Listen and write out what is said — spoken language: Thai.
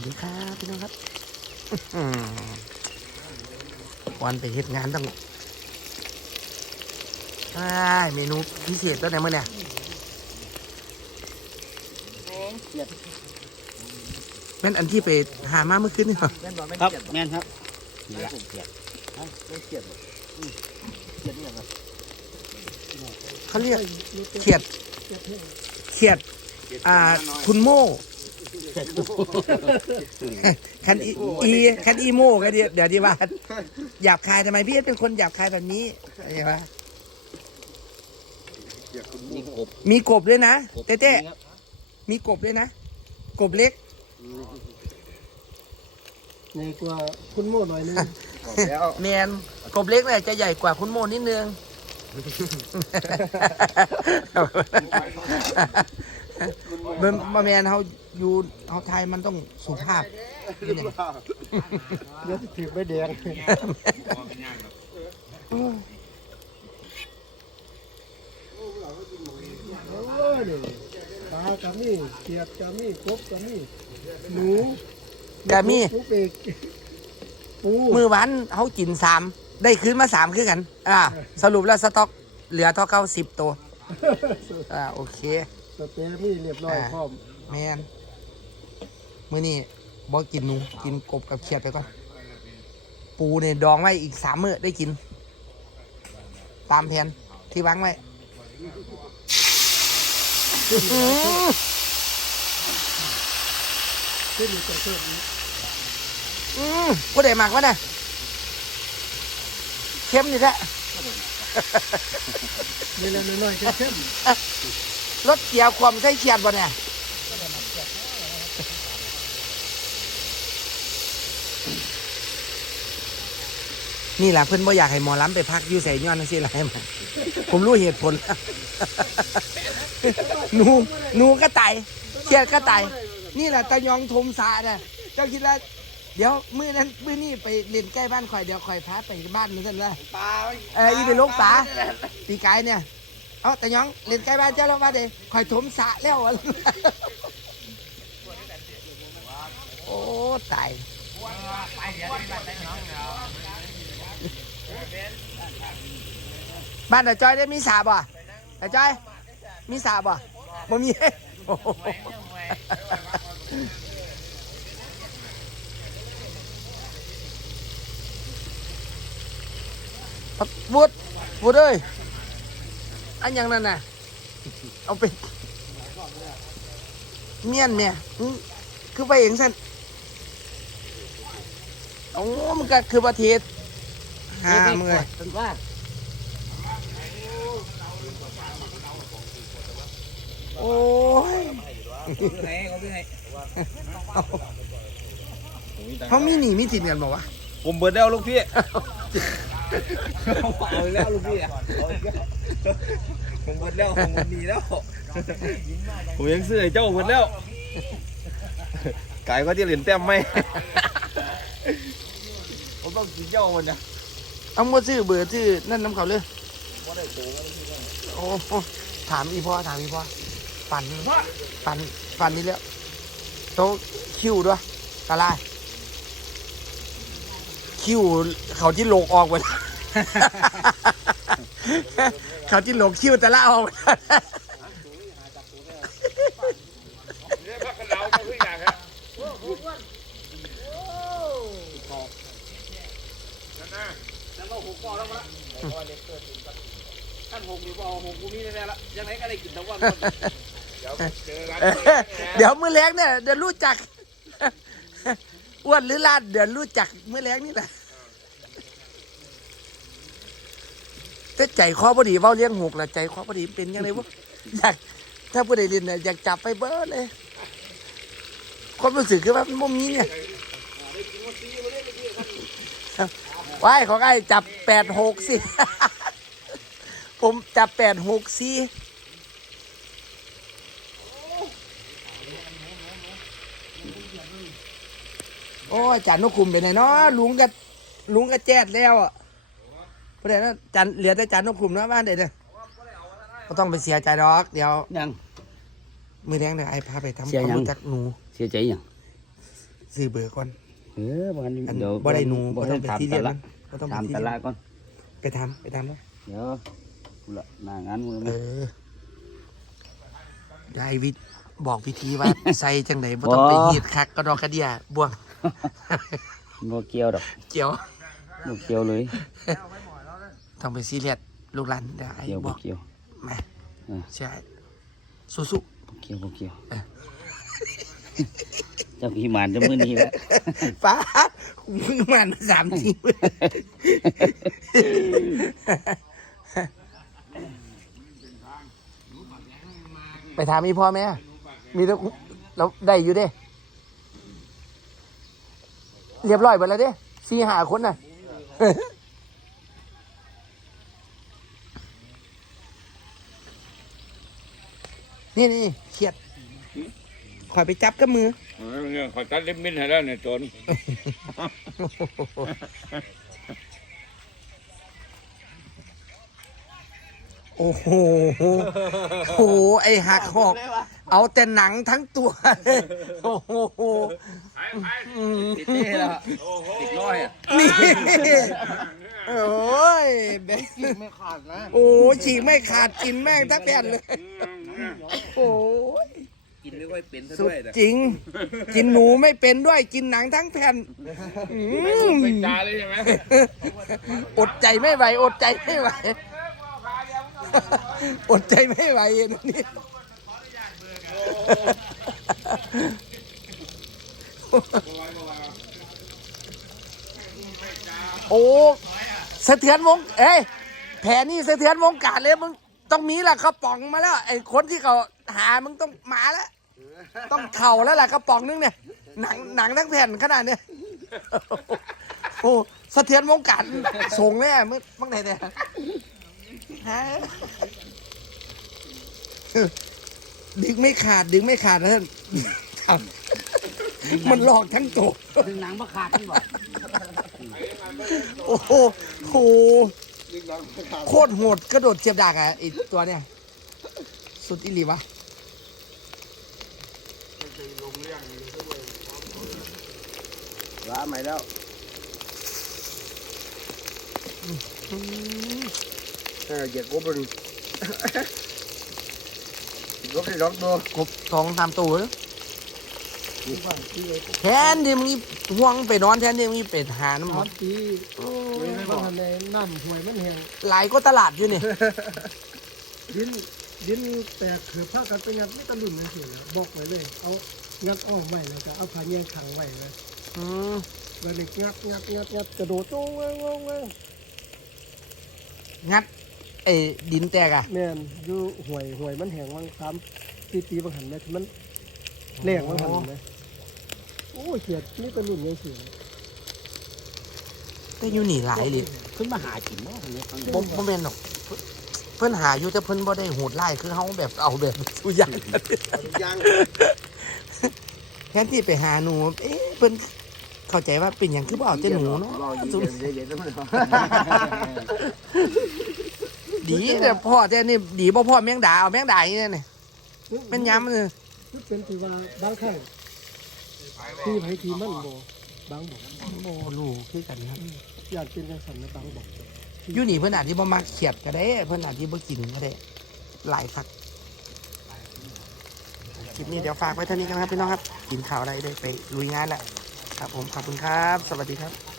วัสดีครับพี่น้องครับอื้อหือวันไปเฮ็ดงานต้องใช่เมนูพิเศษตัวไหนมื่อเนี่ยแม่นอันที่ไปหามาเมื่อคืนนี่เหรอแม่นบ่แม่นครับเกียดบ่แม่นครับแม่นผมเกียดฮะแม่นเกียดบ่อืมเกียดนี่หยังครับเขาเรียกเขียดเขียดอ่าคุณโม่ คันอีอีคันอีโม่ก็เดี๋ยวเดี๋ยวดีว่าหยาบคายทำไมพี่เป็นคนหยาบคายแบบนี้อะไรวะนี่กบมีกบด้วยนะกบเต้เต้ครับมีกบด้วยนะ กบเล็กใหญ่กว่าคุณโม่หน่อยนึงแล้วแมนกบเล็กเนี่ยจะใหญ่กว่าคุณโมนิดนึง เบิ่งมาแมนเขาอยู่เขาไทยมันต้องสุภาพนี่เนี่ยเดี๋ยวสิถือใบแดงโอ้ยนี่ปลากะมี่เกียดกะมี่กบกะมี่หนูกะมี่หนูปีกปูมือหวานเขากินสามได้คืนมาสามคือกัน อ่า สรุปแล้วสต็อกเหลือเท่าเก้าสิบตัว อ่า โอเค สเปรย์มี่เรียบร้อยพร้อมแมนมื้อนี้บอกินหนูกินกบกับเขียดไปก่อน ปูเนี่ยดองไว้อีกสามมื้อได้กิน ตามแผนที่วางไว้ขึ้นอยู่กับเพิ่มนี้อืมกูได้หมักวะเนี่ยเข้มนี่แหละเวลาน้อยๆเข้มๆ รสเกียวความใส่เขียดบ่เนี่ยนี่แหละเพื่อนบ่อยากให้หมอล้ำไปพักอยู่ใส่ย้อนนั่นสิไรมาผมรู้เหตุผลแล้วหนูหนูก็ไตายเขียดก็ไตายนี่แหละตะยองทมสาน่ะเจ้าคิดว่าเดี๋ยวมื้อนั้นมื้อนี้ไปเล่นใกล้บ้านข่อยเดี๋ยวข่อยพาไปบ้านนึงกันละปลาเอออีเป็นลูกป๋าปีกายเนี่ย เอาแต่ยังเล่นใกล้บ้านเจ้าแล้วว่าเด้คอยถมสะแล้วอะโอ้ตายบ้านตาจอยได้มีสาบ่ตาจอย มีสาบ่บ่มีโอ้โหวุดวุดเอ้ย อันยังนั่นน่ะ เอาไปเมียนเมียคือไปเองสั้นโอ้มันก็คือประเทศหามึงเลยเป็นว่าโอ้ยเขามีหนีมีสินกันบอกว่าผมเบิดแล้วลูกพี่ เอาแล้วลูกพี่อะผมเบิดแล้วผมหนีแล้ว ผมยังซื้อไอ้เจ้าเบิดแล้วกายก็จะเหรียญแต้มไหมผมต้องกินเจ้ามันนะเอามาซื้อเบอร์ซื้อนั่นน้ำเขาเลยโอ้โหถามอีพ่อถามอีพ่อฝันฝันฝันนี่แล้วโตะคิวด้วยตาลาย คิวเขาที่โลกออกหมด เขาที่โหลกคิ้วแต่ละออกแล้วก็หกก่อแล้วมาละท่านหกนี่บเอาหกกูมีแน่ๆละยังไงก็ได้กินทั้งวันเดี๋ยวมือแรงเนี่ยเดี๋ยวรู้จัก อ้วนหรือลาดเดี๋ยวรู้จักเมื่อแรงนี่แหละแต่ใจคอพอดีเว่าเลี้ยงหกละใจคอพอดีเป็นยังไงวะอยากถ้าผู้ใดเรียนเนี่ยอยากจับไปเบิร์เลยความรู้สึกคือว่ามันบ่มีเนี่ยว้ายของไอ้จับแปดหกสิ ผมจับแปดหกสี่ โอ้ยจันนกคุมไปไหนเนาะลุงก็ลุงก็แจ๊ดแล้วอะเพราะฉะนั้นจันเหลือแต่จันนกคุมเนาะบ้านเด็ดเนี่ยก็ต้องไปเสียใจดอก เดี๋ยวยังมือแดงเดี๋ยวไอ้พาไปทำเสียความหยังรู้จักหนูเสียใจยังซื้อเบอร์ก่อนเออบ่ทันอันเดี๋ยวบ่ได้หนูบ่บ่ต้ต้อองงไปถามที่ตเรียนลาดบ่ต้องไปถามที่ตเรียลาดนก่อนไปทำไปทำแล้วเดี๋ยวกูละหน้างานกูเออได้วิธีบอกวิธีว่าใส่จังไดบ่ต้องไปหีดคักก็ดอกกระเดียบ่วง บ่เกี่ยวดอกเกี่ยวบ่เกี่ยวเลยต้องไปซีเรียสลูกหลานได้เกี่ยวบบ่อกเกี่ยวมาเออใช่สู้บ่เกี่ยวบ่เกี่ยวเออเจ้าพี่หมานจะมื้อนี้แหละๆป้าดมึงมันสามทีไปถามมีพ่อแม่มีแล้วเราได้อยู่เด้ เรียบร้อยหมดแล้วเด้สี่หาคนน่ะ นี่นี่เขียดคอยไปจับกับมือเรื่องขอตัดเล็บมิ้นให้แล้วเนี่ยจน โอ้โหโอ้โหไอหักหอก เอาแต่หนังทั้งตัวเลยโอ้โหอืมติดเต้แล้วติดร้อยอะนี่โอ้ยแบงไม่ขาดนะ โอ้ฉีกไม่ขาดกินแม่งทั้งแผ่นเลย โอ้ยกินไม่ค่อยเป็นซะสุด้ดวยนะจริง กินหนูไม่เป็นด้วย กินหนังทั้งแผ่นอืมเป็นตาเลยใช่ไหม อดใจไม่ไหว อดใจไม่ไหว อดใจไม่ไหวเองนี่โอ้สะเทือนวงเอ้ยแผนนี่สะเทือนวงการเลยมึงต้องมีแหละกระป๋องมาแล้วไอ้คนที่เขาหามึงต้องมาแล้วต้องเข่าแล้วแหละกระป๋องนึงเนี่ยหนังหนังทั้งแผ่นขนาดเนี้ยโอ้สะเทือนวงการส่งเลยอะมึงมึงไหนเนี่ย ดึงไม่ขาดดึงไม่ขาดนะท่านครับมันหลอกทั้งตัวถึงหนังบ่ขาดนี่บ่โอ้โหโหโคตรโหดกระโดดเจียบดากอะไอตัวเนี่ย สุดอิลีวะร้าใหม่แล้ว เออเหยียดกบเลยกบได้ดอกตัวกบสองสามตัวเหรอแทนที่มึงห่วงไปนอนแทนที่มึงเป็ดหาน้ำสามปีมันทำในน้ำห่วยมันแห้งหลายก็ตลาดอยู่นี่ดินดินแตกเขือผ้ากันเป็นงัดไม่ตะลุ่นเลยสิบอกไว้เลย เอางัดอ้อมไว้แล้วก็เอาผ้าแยงขังไว้เลยอืมแล้วนี่งัดงัดงัดงัดกระโดดโต้งงงงงงัด ไอ้ดินแตกอะแม่นอยู่ห่วยห่วยมันแห้งวังสามปีปีบางหันไหมที่มันแรงบางหันไหมโอ้ยเขียดนี่ตะลุ่นเลยสิก็อยู่นี่หลายเลยขึ้นมาหากินบ่เนี่ยฟังบ่บ่แม่นหรอกเพิ่นหาอยู่แต่เพิ่นบ่ได้โหดไล่คือเฮาแบบเอาแบบทุกอย่างยังแทนที่ไปหาหนู เอ๊ะเพิ่นเข้าใจว่าเป็นอย่างคือบ่เอาแต่หนูเนาะสุ ดดีแต่พ่อแต่นี่ดีบ่พ่อแมงดาเอาแมงดาอย่างนี้เนี่ยแม่นยำเลยคือเป็นที่ว่าบางครั้งที่ไผที่มันบ่บางบอกบ่รู้คือกันครับอยากเป็นจังสันนะบางบอกอยู่นี่เพิ่นอาจสิบ่มักเขียดก็ได้ เพิ่นอาจสิบ่กินก็ได้หลายคักคลิปนี้เดี๋ยวฝากไว้เท่านี้กันครับพี่น้องครับ กินข้าวอะไรได้ไปลุยงานแหละครับผมขอบคุณครับ สวัสดีครับ